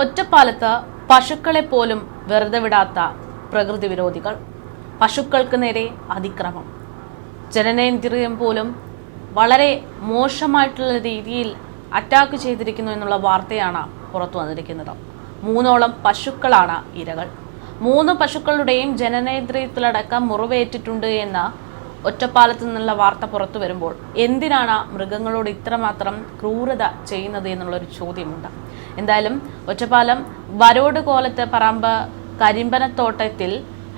ഒറ്റപ്പാലത്ത് പശുക്കളെ പോലും വെറുതെ വിടാത്ത പ്രകൃതി വിരോധികൾ. പശുക്കൾക്ക് നേരെ അതിക്രമം. ജനനേന്ദ്രിയം പോലും വളരെ മോശമായിട്ടുള്ള രീതിയിൽ അറ്റാക്ക് ചെയ്തിരിക്കുന്നു എന്നുള്ള വാർത്തയാണ് പുറത്തു വന്നിരിക്കുന്നത്. മൂന്നോളം പശുക്കളാണ് ഇരകൾ. മൂന്ന് പശുക്കളുടെയും ജനനേന്ദ്രിയത്തിലടക്കം മുറിവേറ്റിട്ടുണ്ട് എന്ന ഒറ്റപ്പാലത്ത് നിന്നുള്ള വാർത്ത പുറത്തു വരുമ്പോൾ എന്തിനാണ് മൃഗങ്ങളോട് ഇത്രമാത്രം ക്രൂരത ചെയ്യുന്നത് എന്നുള്ളൊരു ചോദ്യമുണ്ട്. എന്തായാലും ഒറ്റപ്പാലം വരോട് കോലത്തെ പറമ്പ് കരിമ്പനത്തോട്ടത്തിൽ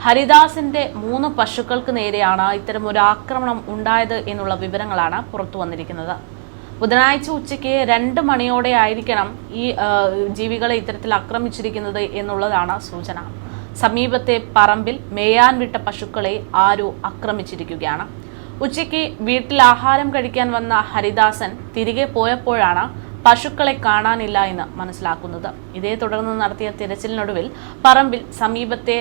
ഹരിദാസിന്റെ മൂന്ന് പശുക്കൾക്ക് നേരെയാണ് ഇത്തരം ഒരു ആക്രമണം ഉണ്ടായത് എന്നുള്ള വിവരങ്ങളാണ് പുറത്തു വന്നിരിക്കുന്നത്. ബുധനാഴ്ച ഉച്ചയ്ക്ക് രണ്ട് മണിയോടെ ആയിരിക്കണം ഈ ജീവികളെ ഇത്തരത്തിൽ ആക്രമിച്ചിരിക്കുന്നത് എന്നുള്ളതാണ് സൂചന. സമീപത്തെ പറമ്പിൽ മേയാൻ വിട്ട പശുക്കളെ ആരോ ആക്രമിച്ചിരിക്കുകയാണ്. ഉച്ചയ്ക്ക് വീട്ടിൽ ആഹാരം കഴിക്കാൻ വന്ന ഹരിദാസൻ തിരികെ പോയപ്പോഴാണ് പശുക്കളെ കാണാനില്ല എന്ന് മനസ്സിലാക്കുന്നത്. ഇതേ തുടർന്ന് നടത്തിയ തിരച്ചിലിനൊടുവിൽ പറമ്പിൽ സമീപത്തെ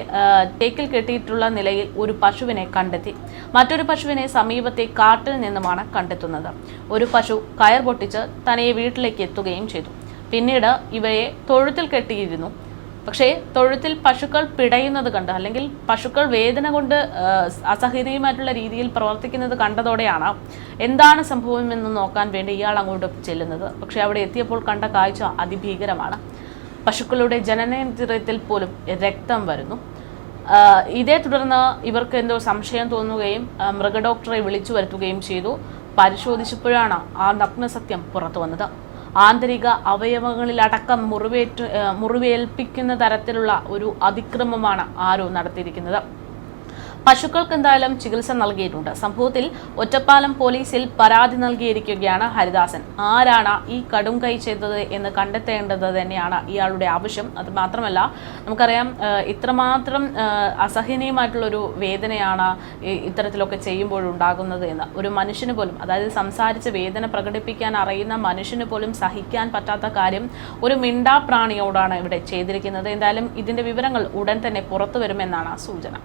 തേക്കിൽ കെട്ടിയിട്ടുള്ള നിലയിൽ ഒരു പശുവിനെ കണ്ടെത്തി. മറ്റൊരു പശുവിനെ സമീപത്തെ കാട്ടിൽ നിന്നുമാണ് കണ്ടെത്തുന്നത്. ഒരു പശു കയർ പൊട്ടിച്ച് തനിയെ വീട്ടിലേക്ക് എത്തുകയും ചെയ്തു. പിന്നീട് ഇവയെ തൊഴുത്തിൽ കെട്ടിയിരുന്നു. പക്ഷേ തൊഴുത്തിൽ പശുക്കൾ പിടയുന്നത് കണ്ട് അല്ലെങ്കിൽ പശുക്കൾ വേദന കൊണ്ട് അസഹിതയുമായിട്ടുള്ള രീതിയിൽ പ്രവർത്തിക്കുന്നത് കണ്ടതോടെയാണ് എന്താണ് സംഭവമെന്ന് നോക്കാൻ വേണ്ടി ഇയാൾ അങ്ങോട്ട് ചെല്ലുന്നത്. പക്ഷേ അവിടെ എത്തിയപ്പോൾ കണ്ട കാഴ്ച അതിഭീകരമാണ്. പശുക്കളുടെ ജനനേന്ദ്രിയത്തിൽ പോലും രക്തം വരുന്നു. ഇതേ തുടർന്ന് ഇവർക്ക് എന്തോ സംശയം തോന്നുകയും മൃഗഡോക്ടറെ വിളിച്ചു വരുത്തുകയും ചെയ്തു. പരിശോധിച്ചപ്പോഴാണ് ആ നഗ്നസത്യം പുറത്തു വന്നത് ആന്തരിക അവയവങ്ങളിലടക്കം മുറിവേറ്റ് മുറിവേൽപ്പിക്കുന്ന തരത്തിലുള്ള ഒരു അതിക്രമമാണ് ആരോ നടത്തിയിരിക്കുന്നത്. പശുക്കൾക്ക് എന്തായാലും ചികിത്സ നൽകിയിട്ടുണ്ട്. സംഭവത്തിൽ ഒറ്റപ്പാലം പോലീസിൽ പരാതി നൽകിയിരിക്കുകയാണ് ഹരിദാസൻ. ആരാണ് ഈ കടും കൈ ചെയ്തത് എന്ന് കണ്ടെത്തേണ്ടത് തന്നെയാണ് ഇയാളുടെ ആവശ്യം. അത് മാത്രമല്ല നമുക്കറിയാം ഇത്രമാത്രം അസഹനീയമായിട്ടുള്ളൊരു വേദനയാണ് ഇത്തരത്തിലൊക്കെ ചെയ്യുമ്പോഴുണ്ടാകുന്നത് എന്ന്. ഒരു മനുഷ്യന് പോലും അതായത് സംസാരിച്ച് വേദന പ്രകടിപ്പിക്കാൻ അറിയുന്ന മനുഷ്യന് പോലും സഹിക്കാൻ പറ്റാത്ത കാര്യം ഒരു മിണ്ടാപ്രാണിയോടാണ് ഇവിടെ ചെയ്തിരിക്കുന്നത്. എന്തായാലും ഇതിന്റെ വിവരങ്ങൾ ഉടൻ തന്നെ പുറത്തു വരുമെന്നാണ് സൂചന.